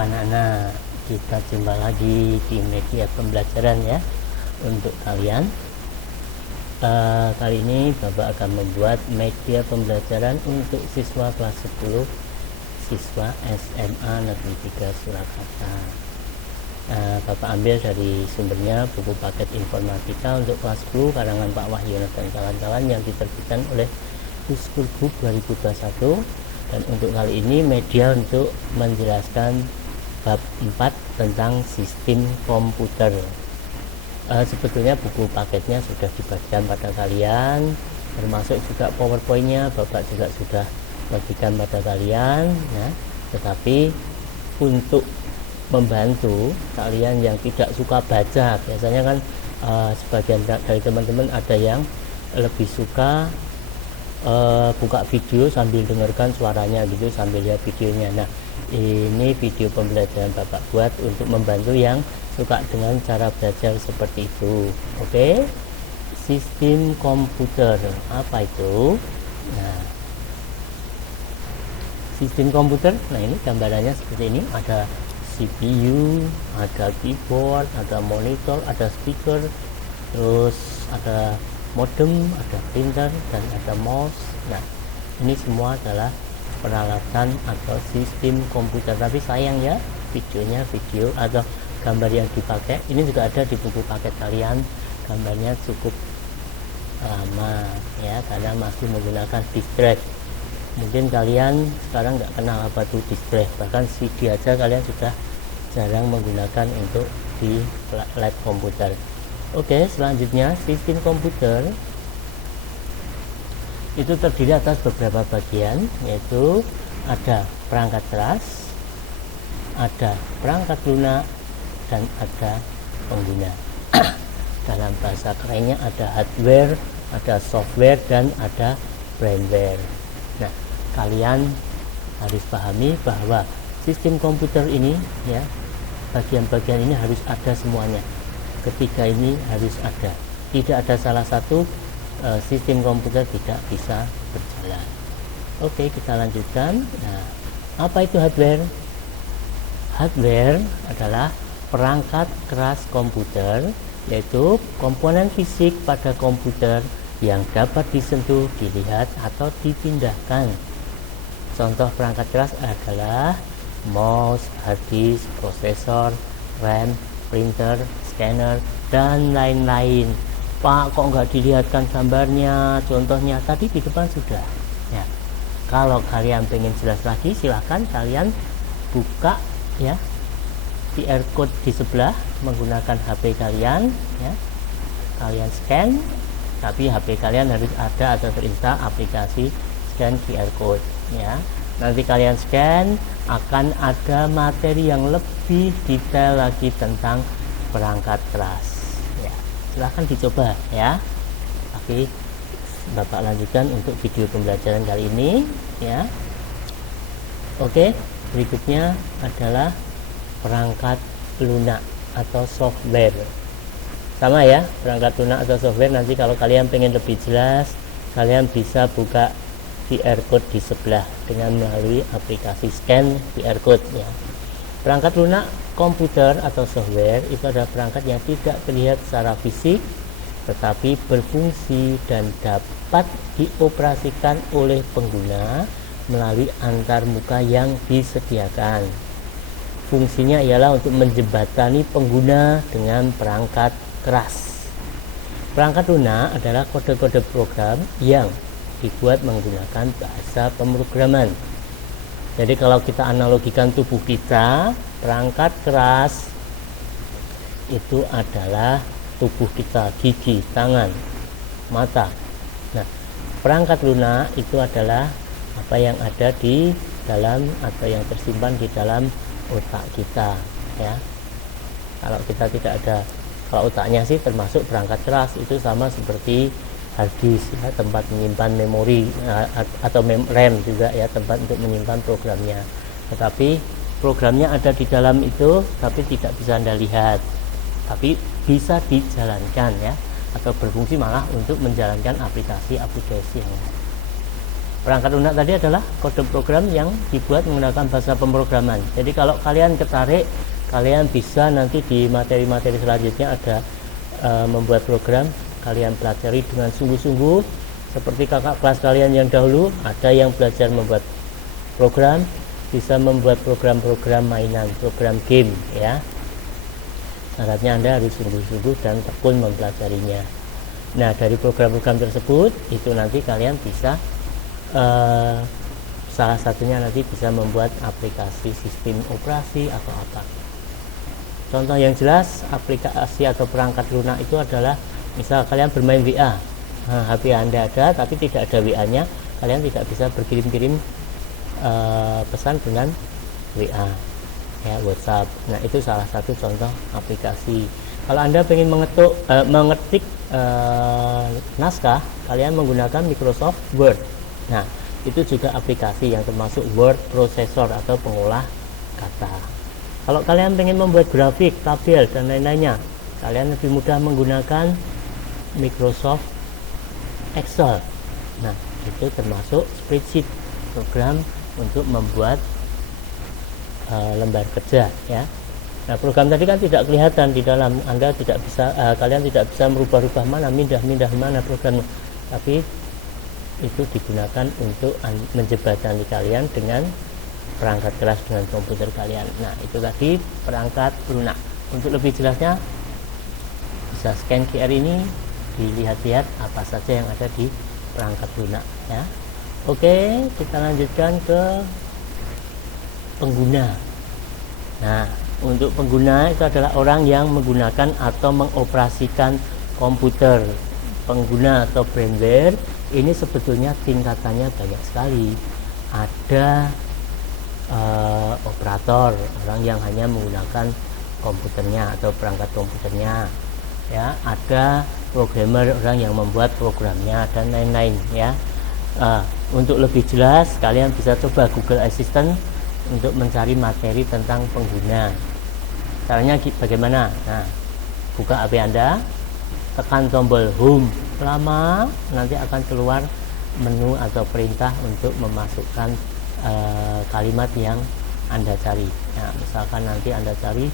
anak-anak, kita jumpa lagi di media pembelajaran ya untuk kalian. Kali ini Bapak akan membuat media pembelajaran untuk siswa kelas 10, siswa SMA Negeri 3 Surakarta. Bapak ambil dari sumbernya buku paket informatika untuk kelas 10 karangan Pak Wahyono dan kawan-kawan yang diterbitkan oleh School Book 2021. Dan untuk kali ini media untuk menjelaskan bab 4 tentang sistem komputer. Sebetulnya buku paketnya sudah dibagikan pada kalian, termasuk juga PowerPoint-nya Bapak juga sudah bagikan pada kalian ya. Tetapi untuk membantu kalian yang tidak suka baca, biasanya kan sebagian dari teman-teman ada yang lebih suka buka video sambil dengarkan suaranya gitu, sambil lihat videonya. Nah, ini video pembelajaran Bapak buat untuk membantu yang suka dengan cara belajar seperti itu. Oke. Sistem komputer apa itu? Nah, sistem komputer, nah ini gambarannya seperti ini, ada CPU, ada keyboard, ada monitor, ada speaker, terus ada modem, ada printer, dan ada mouse. Nah, ini semua adalah peralatan atau sistem komputer. Tapi sayang ya, videonya video atau gambar yang dipakai ini juga ada di buku paket kalian, gambarnya cukup lama ya, karena masih menggunakan disk drive. Mungkin kalian sekarang nggak kenal apa itu disk drive, bahkan CD aja kalian sudah jarang menggunakan untuk di lab komputer. Oke, selanjutnya sistem komputer itu terdiri atas beberapa bagian, yaitu ada perangkat keras, ada perangkat lunak, dan ada pengguna. Dalam bahasa kerennya ada hardware, ada software, dan ada firmware. Nah, kalian harus pahami bahwa sistem komputer ini ya, bagian-bagian ini harus ada semuanya. Ketiga ini harus ada. Tidak ada salah satu, sistem komputer tidak bisa berjalan. Oke, kita lanjutkan. Nah, apa itu hardware? Hardware adalah perangkat keras komputer, yaitu komponen fisik pada komputer yang dapat disentuh, dilihat, atau dipindahkan. Contoh perangkat keras adalah mouse, hard disk, prosesor, RAM, printer, scanner, dan lain-lain. Pak, kok nggak dilihatkan gambarnya, contohnya tadi di depan sudah ya. Kalau kalian pengen jelas lagi, silahkan kalian buka ya QR code di sebelah menggunakan HP kalian ya. Kalian scan, tapi HP kalian harus ada atau terinstall aplikasi scan QR code ya. Nanti kalian scan, akan ada materi yang lebih detail lagi tentang perangkat keras ya. Silahkan dicoba ya. Oke, Bapak lanjutkan untuk video pembelajaran kali ini ya. Oke, berikutnya adalah perangkat lunak atau software. Sama ya, perangkat lunak atau software. Nanti kalau kalian pengen lebih jelas, kalian bisa buka QR code di sebelah dengan melalui aplikasi scan QR code ya. Perangkat lunak komputer atau software itu adalah perangkat yang tidak terlihat secara fisik, tetapi berfungsi dan dapat dioperasikan oleh pengguna melalui antarmuka yang disediakan. Fungsinya ialah untuk menjembatani pengguna dengan perangkat keras. Perangkat lunak adalah kode-kode program yang dibuat menggunakan bahasa pemrograman. Jadi kalau kita analogikan tubuh kita, perangkat keras itu adalah tubuh kita, gigi, tangan, mata. Nah, perangkat lunak itu adalah apa yang ada di dalam atau yang tersimpan di dalam otak kita ya. Kalau kita tidak ada, kalau otaknya sih termasuk perangkat keras, itu sama seperti hard disk ya, tempat menyimpan memori atau RAM juga ya, tempat untuk menyimpan programnya. Tetapi programnya ada di dalam itu, tapi tidak bisa Anda lihat, tapi bisa dijalankan ya, atau berfungsi malah untuk menjalankan aplikasi-aplikasi yang lain. Perangkat lunak tadi adalah kode program yang dibuat menggunakan bahasa pemrograman. Jadi kalau kalian tertarik, kalian bisa nanti di materi-materi selanjutnya ada membuat program, kalian pelajari dengan sungguh-sungguh seperti kakak kelas kalian yang dahulu. Ada yang belajar membuat program, bisa membuat program-program mainan, program game ya. Syaratnya Anda harus sungguh-sungguh dan tekun mempelajarinya. Nah, dari program-program tersebut itu nanti kalian bisa salah satunya nanti bisa membuat aplikasi sistem operasi atau apa. Contoh yang jelas aplikasi atau perangkat lunak itu adalah misal kalian bermain WA, nah, HP Anda ada tapi tidak ada WA-nya, kalian tidak bisa berkirim-kirim pesan dengan WA ya, WhatsApp. Nah, itu salah satu contoh aplikasi. Kalau Anda ingin mengetik naskah, kalian menggunakan Microsoft Word. Nah, itu juga aplikasi yang termasuk word processor atau pengolah kata. Kalau kalian ingin membuat grafik, tabel, dan lain-lainnya, kalian lebih mudah menggunakan Microsoft Excel. Nah, itu termasuk spreadsheet, program untuk membuat lembar kerja ya. Nah, program tadi kan tidak kelihatan di dalam, Anda tidak bisa, kalian tidak bisa merubah-rubah mana, mindah-mindah mana program, tapi itu digunakan untuk menjembatani kalian dengan perangkat keras dengan komputer kalian. Nah, itu tadi perangkat lunak. Untuk lebih jelasnya bisa scan QR ini, dilihat-lihat apa saja yang ada di perangkat lunak ya. Oke, kita lanjutkan ke pengguna. Nah, untuk pengguna itu adalah orang yang menggunakan atau mengoperasikan komputer. Pengguna atau brainware ini sebetulnya tingkatannya banyak sekali. Ada operator, orang yang hanya menggunakan komputernya atau perangkat komputernya ya. Ada programmer, orang yang membuat programnya dan lain-lain ya. Untuk lebih jelas kalian bisa coba Google Assistant untuk mencari materi tentang pengguna. Caranya bagaimana? Nah, buka HP Anda, tekan tombol home lama, nanti akan keluar menu atau perintah untuk memasukkan kalimat yang Anda cari. Nah, misalkan nanti Anda cari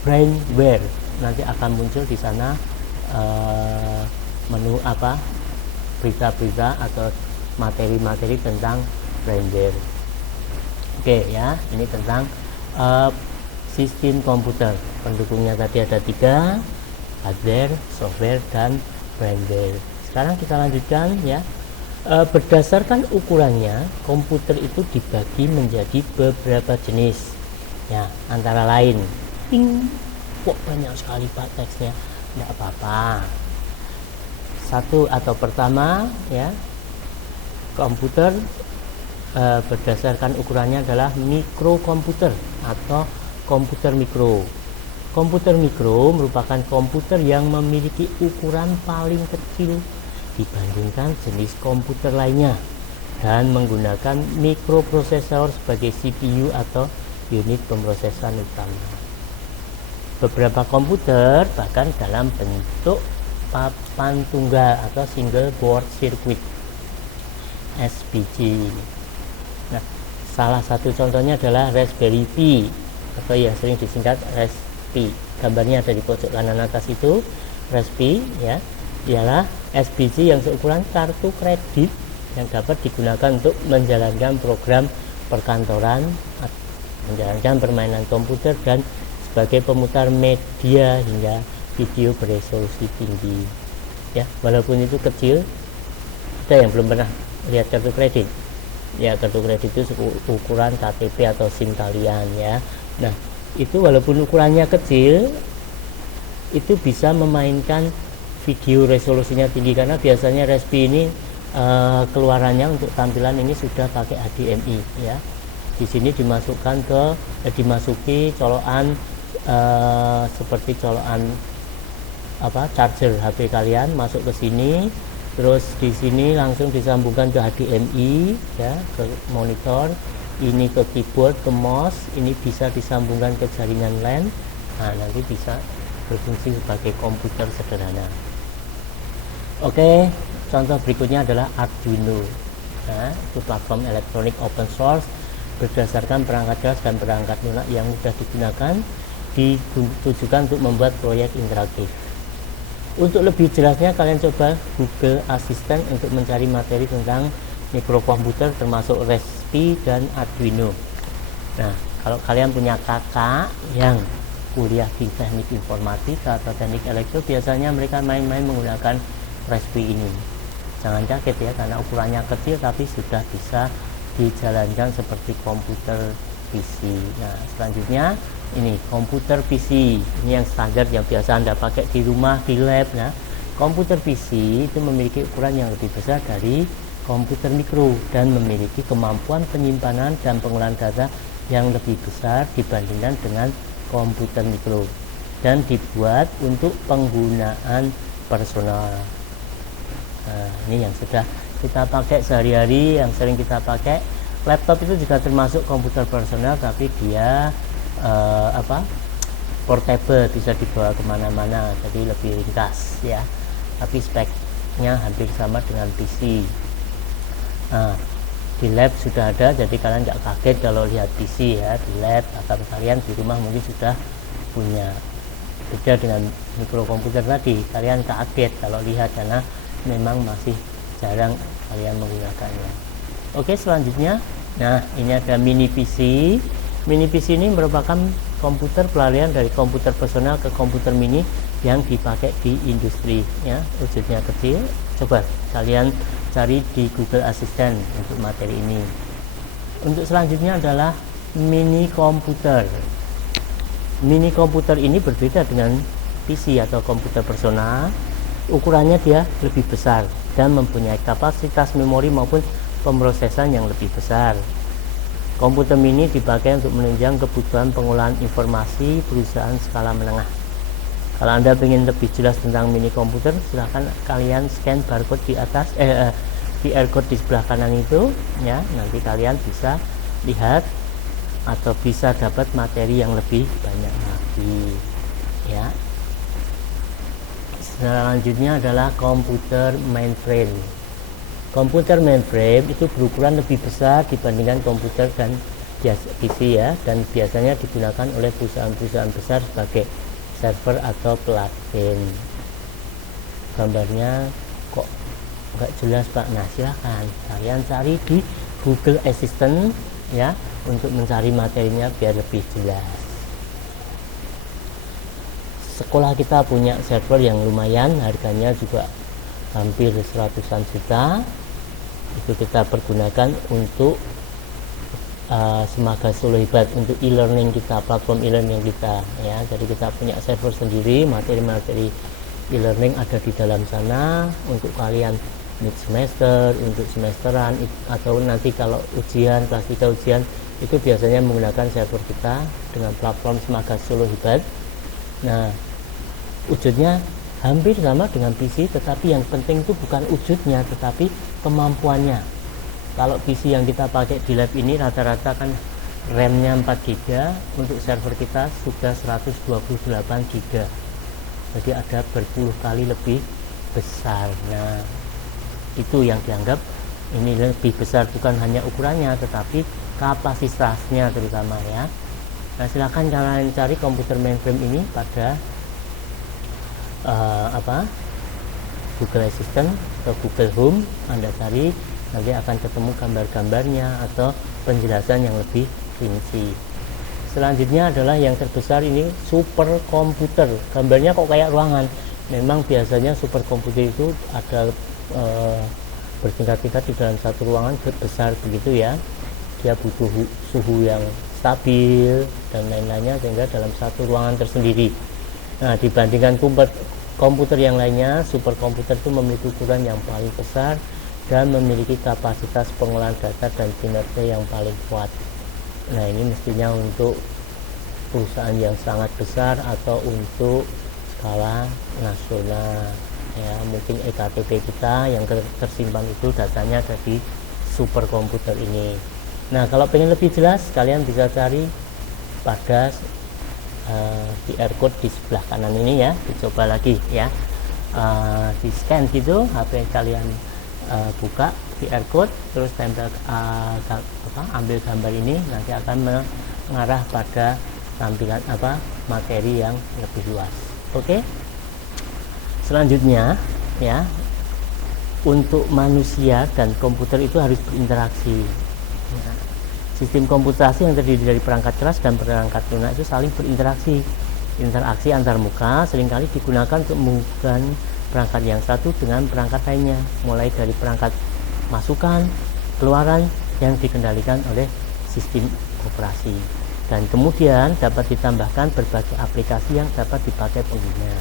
brainware, nanti akan muncul di sana menu apa, berita-berita atau materi-materi tentang brainware. Oke ya, ini tentang sistem komputer. Pendukungnya tadi ada 3, hardware, software, dan brainware. Sekarang kita lanjutkan ya. Berdasarkan ukurannya, komputer itu dibagi menjadi beberapa jenis ya, antara lain kok banyak sekali Pak teksnya, tidak apa-apa. Satu atau pertama ya, komputer berdasarkan ukurannya adalah mikrokomputer atau komputer mikro. Komputer mikro merupakan komputer yang memiliki ukuran paling kecil dibandingkan jenis komputer lainnya dan menggunakan mikroprosesor sebagai CPU atau unit pemrosesan utama. Beberapa komputer bahkan dalam bentuk papan tunggal atau single board circuit SBC. Nah, salah satu contohnya adalah Raspberry Pi atau yang sering disingkat RASP. Gambarnya ada di pojok kanan atas itu, RASP ya, ialah SBC yang seukuran kartu kredit yang dapat digunakan untuk menjalankan program perkantoran, menjalankan permainan komputer, dan sebagai pemutar media hingga video beresolusi tinggi ya. Walaupun itu kecil, ada yang belum pernah lihat kartu kredit ya. Kartu kredit itu ukuran KTP atau SIM kalian ya. Nah, itu walaupun ukurannya kecil, itu bisa memainkan video resolusinya tinggi, karena biasanya Raspberry ini keluarannya untuk tampilan ini sudah pakai HDMI ya. Di sini dimasuki colokan seperti colokan charger HP kalian masuk ke sini, terus di sini langsung disambungkan ke HDMI ya, ke monitor, ini ke keyboard, ke mouse, ini bisa disambungkan ke jaringan LAN. Nah, nanti bisa berfungsi sebagai komputer sederhana. Oke, Contoh berikutnya adalah Arduino. Nah, itu platform elektronik open source berdasarkan perangkat keras dan perangkat lunak yang mudah digunakan, ditujukan untuk membuat proyek interaktif. Untuk lebih jelasnya kalian coba Google Assistant untuk mencari materi tentang mikrokomputer termasuk Raspi dan Arduino. Nah, kalau kalian punya kakak yang kuliah di teknik informatika atau teknik elektro, biasanya mereka main-main menggunakan Raspi ini. Jangan kaget ya, karena ukurannya kecil tapi sudah bisa dijalankan seperti komputer PC. Nah, selanjutnya ini komputer PC, ini yang standar yang biasa Anda pakai di rumah, di lab. Nah, komputer PC itu memiliki ukuran yang lebih besar dari komputer mikro dan memiliki kemampuan penyimpanan dan pengolahan data yang lebih besar dibandingkan dengan komputer mikro dan dibuat untuk penggunaan personal. Nah, ini yang sudah kita pakai sehari-hari, yang sering kita pakai. Laptop itu juga termasuk komputer personal, tapi dia portable, bisa dibawa kemana-mana, jadi lebih ringkas ya. Tapi speknya hampir sama dengan PC. Nah, di lab sudah ada, jadi kalian nggak kaget kalau lihat PC ya di lab, atau kalian di rumah mungkin sudah punya. Beda dengan mikrokomputer tadi, kalian kaget kalau lihat karena memang masih jarang kalian menggunakannya. Oke, selanjutnya, nah ini ada mini PC. Mini PC ini merupakan komputer pelarian dari komputer personal ke komputer mini yang dipakai di industri ya. Wujudnya kecil. Coba kalian cari di Google Assistant untuk materi ini. Untuk selanjutnya adalah mini komputer. Mini komputer ini berbeda dengan PC atau komputer personal. Ukurannya dia lebih besar dan mempunyai kapasitas memori maupun pemrosesan yang lebih besar. Komputer mini dipakai untuk menunjang kebutuhan pengolahan informasi perusahaan skala menengah. Kalau Anda ingin lebih jelas tentang mini komputer, silahkan kalian scan barcode di atas, QR code di sebelah kanan itu ya. Nanti kalian bisa lihat atau bisa dapat materi yang lebih banyak lagi ya. Selanjutnya adalah komputer mainframe. Komputer mainframe itu berukuran lebih besar dibandingkan komputer dan PC ya, dan biasanya digunakan oleh perusahaan-perusahaan besar sebagai server atau plugin. Gambarnya kok nggak jelas Pak? Nah, silahkan kalian cari di Google Assistant ya untuk mencari materinya biar lebih jelas. Sekolah kita punya server yang lumayan, harganya juga hampir 100-an juta. Itu kita pergunakan untuk Semaga Solo Hebat, untuk e-learning kita, platform e-learning kita ya. Jadi kita punya server sendiri, materi-materi e-learning ada di dalam sana untuk kalian mid semester, untuk semesteran, atau nanti kalau ujian, kelas 3 ujian, itu biasanya menggunakan server kita dengan platform Semaga Solo Hebat. Nah, wujudnya hampir sama dengan PC, tetapi yang penting itu bukan wujudnya tetapi kemampuannya. Kalau PC yang kita pakai di lab ini rata-rata kan RAM-nya 4 GB, untuk server kita sudah 128 GB, jadi ada berpuluh kali lebih besar. Nah, itu yang dianggap ini lebih besar, bukan hanya ukurannya tetapi kapasitasnya terutama ya. Nah, silahkan kalian cari komputer mainframe ini pada Google Assistant atau Google Home. Anda cari, nanti akan ketemu gambar-gambarnya atau penjelasan yang lebih rinci. Selanjutnya adalah yang terbesar, ini superkomputer. Gambarnya kok kayak ruangan. Memang biasanya superkomputer itu ada bertingkat-tingkat di dalam satu ruangan besar begitu ya. Dia butuh suhu yang stabil dan lain-lainnya sehingga dalam satu ruangan tersendiri. Nah, dibandingkan komputer yang lainnya, superkomputer itu memiliki ukuran yang paling besar dan memiliki kapasitas pengolahan data dan kinerja yang paling kuat. Nah, ini mestinya untuk perusahaan yang sangat besar atau untuk skala nasional ya. Mungkin ektp kita yang tersimpan itu datanya ada di superkomputer ini. Nah, kalau pengen lebih jelas kalian bisa cari pada QR code di sebelah kanan ini ya, dicoba lagi ya. di scan gitu, HP kalian buka QR code, terus tempel ambil gambar ini, nanti akan mengarah pada tampilan materi yang lebih luas. Oke. Selanjutnya ya, untuk manusia dan komputer itu harus berinteraksi. Ya. Sistem komputasi yang terdiri dari perangkat keras dan perangkat lunak itu saling berinteraksi. Interaksi antar muka seringkali digunakan untuk menghubungkan perangkat yang satu dengan perangkat lainnya, mulai dari perangkat masukan, keluaran yang dikendalikan oleh sistem operasi, dan kemudian dapat ditambahkan berbagai aplikasi yang dapat dipakai pengguna,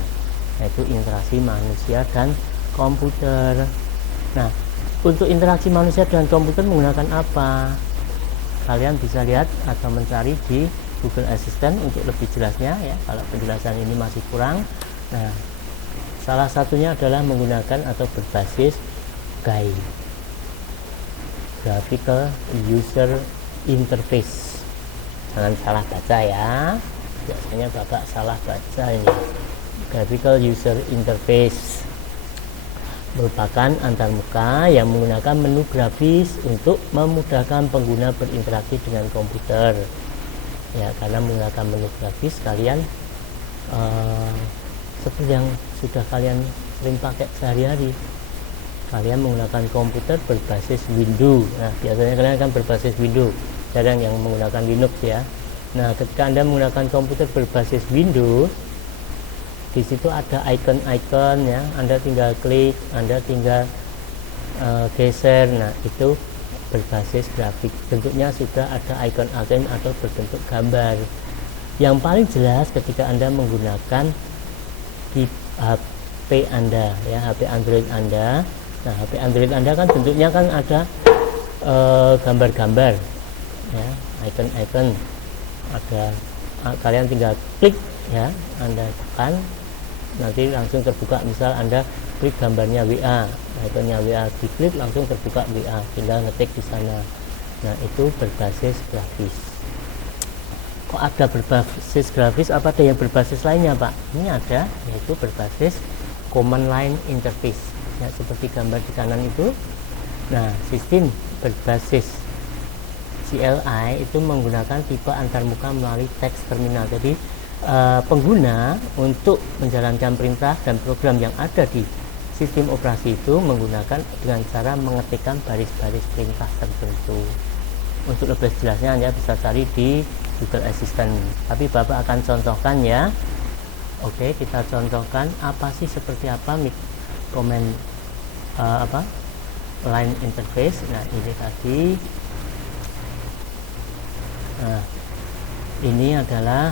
yaitu interaksi manusia dan komputer. Nah, untuk interaksi manusia dan komputer menggunakan apa? Kalian bisa lihat atau mencari di Google Assistant untuk lebih jelasnya ya, kalau penjelasan ini masih kurang. Nah, salah satunya adalah menggunakan atau berbasis GUI, Graphical User Interface. Jangan salah baca ya, biasanya Bapak salah baca ini. Graphical User Interface merupakan antarmuka yang menggunakan menu grafis untuk memudahkan pengguna berinteraksi dengan komputer. Ya, karena menggunakan menu grafis kalian seperti yang sudah kalian sering pakai sehari-hari. Kalian menggunakan komputer berbasis Windows. Nah, biasanya kalian akan berbasis Windows, jarang yang menggunakan Linux ya. Nah, ketika Anda menggunakan komputer berbasis Windows, di situ ada icon-icon ya, Anda tinggal klik, Anda tinggal geser. Nah, itu berbasis grafik, bentuknya sudah ada icon-icon atau berbentuk gambar. Yang paling jelas ketika Anda menggunakan di HP Anda ya, HP Android Anda. Nah, HP Android Anda kan bentuknya kan ada gambar-gambar ya, icon-icon ada, kalian tinggal klik ya, Anda tekan, nanti langsung terbuka. Misal Anda klik gambarnya WA, ikonnya WA, diklik langsung terbuka WA, tinggal ngetik di sana. Nah, itu berbasis grafis. Kok ada berbasis grafis, apa ada yang berbasis lainnya Pak? Ini ada, yaitu berbasis command line interface ya, seperti gambar di kanan itu. Nah, sistem berbasis CLI itu menggunakan tipe antarmuka melalui teks terminal. Jadi pengguna untuk menjalankan perintah dan program yang ada di sistem operasi itu menggunakan dengan cara mengetikkan baris-baris perintah tertentu. Untuk lebih jelasnya Anda bisa cari di Google Assistant, tapi Bapak akan contohkan ya. Oke, kita contohkan apa sih, seperti apa command line interface. Nah, ini tadi. Nah, ini adalah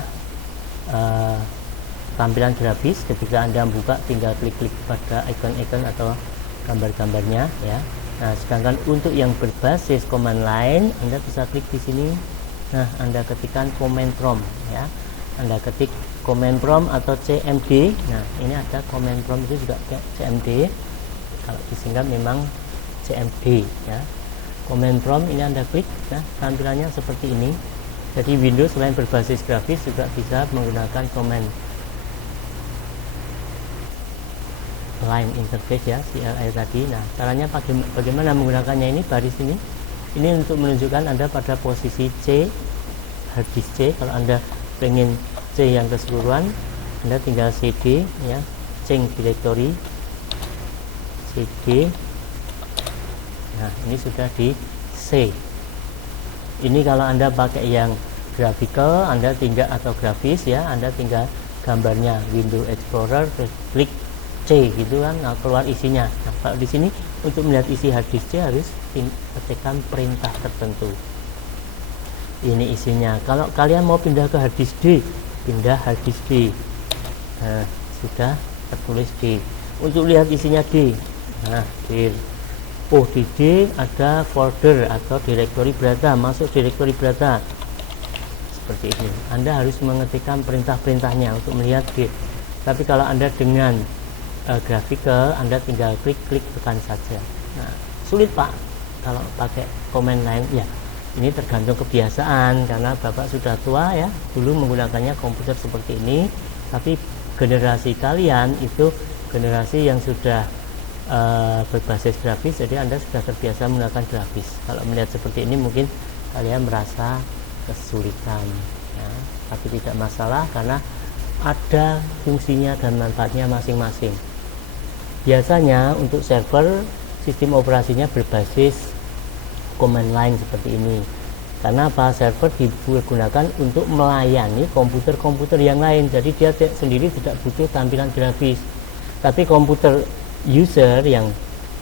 tampilan grafis. Ketika Anda buka, tinggal klik-klik pada icon-icon atau gambar-gambarnya ya. Nah, sedangkan untuk yang berbasis command line, Anda bisa klik di sini. Nah, Anda ketikkan command prompt ya. Anda ketik command prompt atau CMD. Nah, ini ada command prompt itu juga CMD. Kalau disingkat memang CMD ya. Command prompt ini Anda klik, nah tampilannya seperti ini. Jadi Windows selain berbasis grafis juga bisa menggunakan command line interface ya, CLI tadi. Nah, caranya bagaimana menggunakannya, ini baris ini. Ini untuk menunjukkan Anda pada posisi C, hard disk C. Kalau Anda pengen C yang keseluruhan, Anda tinggal CD ya, change directory CD. Nah, ini sudah di C. Ini kalau Anda pakai yang graphical, Anda tinggal, atau grafis ya, Anda tinggal gambarnya Windows Explorer, terus klik C gitu kan, nah, keluar isinya. Nah, kalau di sini untuk melihat isi hard disk C harus ketikkan perintah tertentu. Ini isinya. Kalau kalian mau pindah ke hard disk D, pindah hard disk D. Nah, sudah tertulis D. Untuk lihat isinya D, nah D. Oh, di D ada folder atau directory berada, masuk directory berada seperti ini. Anda harus mengetikkan perintah-perintahnya untuk melihat D. Tapi kalau Anda dengan graphical, Anda tinggal klik tekan saja. Nah, sulit Pak kalau pakai command line ya. Ini tergantung kebiasaan, karena Bapak sudah tua ya, dulu menggunakannya komputer seperti ini. Tapi generasi kalian itu generasi yang sudah berbasis grafis, jadi Anda sudah terbiasa menggunakan grafis. Kalau melihat seperti ini mungkin kalian merasa kesulitan ya, tapi tidak masalah karena ada fungsinya dan manfaatnya masing-masing. Biasanya untuk server sistem operasinya berbasis command line seperti ini. Karena apa? Server digunakan untuk melayani komputer-komputer yang lain, jadi dia sendiri tidak butuh tampilan grafis, tapi komputer user yang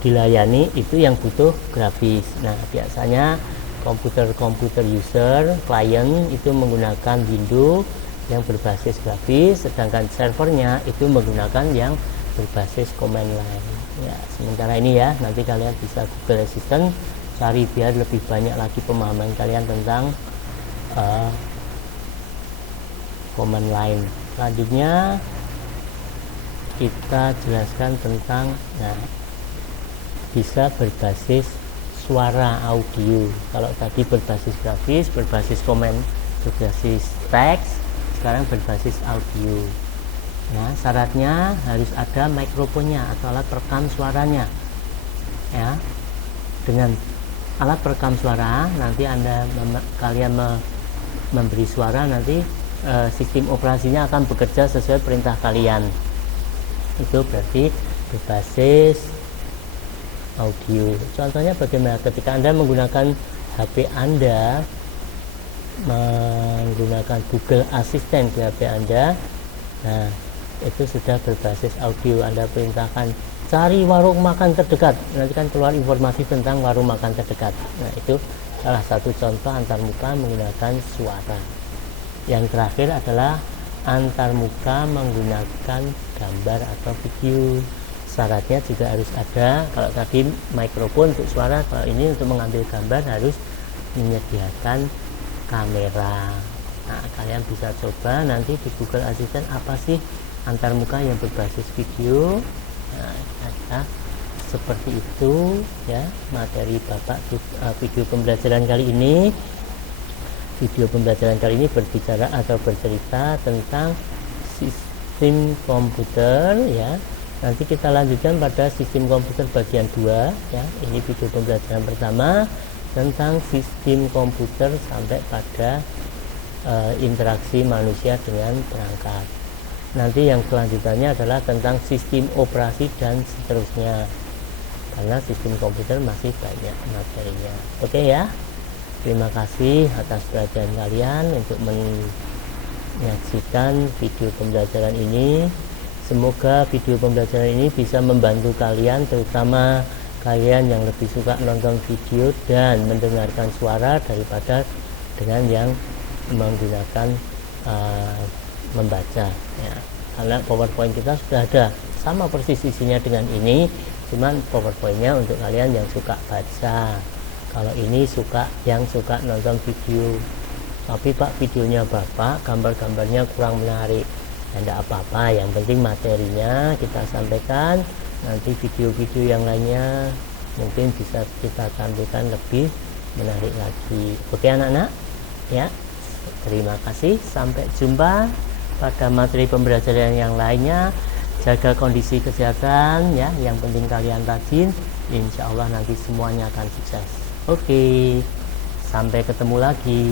dilayani itu yang butuh grafis. Nah, biasanya komputer-komputer user client itu menggunakan Windows yang berbasis grafis, sedangkan servernya itu menggunakan yang berbasis command line ya. Sementara ini ya, nanti kalian bisa Google Assistant cari biar lebih banyak lagi pemahaman kalian tentang command line. Selanjutnya kita jelaskan tentang bisa berbasis suara audio. Kalau tadi berbasis grafis, berbasis command, berbasis teks, sekarang berbasis audio. Nah, syaratnya harus ada mikrofonnya atau alat perekam suaranya. Ya, dengan alat perekam suara nanti kalian memberi suara, nanti sistem operasinya akan bekerja sesuai perintah kalian. Itu berarti berbasis audio. Contohnya bagaimana ketika Anda menggunakan HP Anda, menggunakan Google Assistant di HP Anda, nah itu sudah berbasis audio. Anda perintahkan cari warung makan terdekat, nanti kan keluar informasi tentang warung makan terdekat. Nah, itu salah satu contoh antarmuka menggunakan suara. Yang terakhir adalah antarmuka menggunakan gambar atau video. Syaratnya juga harus ada. Kalau tadi mikrofon untuk suara, kalau ini untuk mengambil gambar harus menyediakan kamera. Nah, kalian bisa coba nanti di Google Assistant apa sih antarmuka yang berbasis video. Nah, seperti itu ya materi Bapak video pembelajaran kali ini. Video pembelajaran kali ini berbicara atau bercerita tentang sistem komputer ya. Nanti kita lanjutkan pada sistem komputer bagian 2 ya. Ini video pembelajaran pertama tentang sistem komputer sampai pada interaksi manusia dengan perangkat. Nanti yang selanjutnya adalah tentang sistem operasi dan seterusnya, karena sistem komputer masih banyak materinya. Oke ya, terima kasih atas perhatian kalian untuk menyaksikan video pembelajaran ini. Semoga video pembelajaran ini bisa membantu kalian, terutama kalian yang lebih suka nonton video dan mendengarkan suara daripada dengan yang menggunakan membaca ya. Karena PowerPoint kita sudah ada sama persis isinya dengan ini, cuman PowerPointnya untuk kalian yang suka baca. Kalau ini yang suka nonton video, tapi Pak videonya Bapak gambar-gambarnya kurang menarik, tidak apa-apa, yang penting materinya kita sampaikan. Nanti video-video yang lainnya mungkin bisa kita tampilkan lebih menarik lagi. Oke anak-anak ya, terima kasih, sampai jumpa pada materi pembelajaran yang lainnya. Jaga kondisi kesehatan ya, yang penting kalian rajin, insya Allah nanti semuanya akan sukses. Oke, sampai ketemu lagi.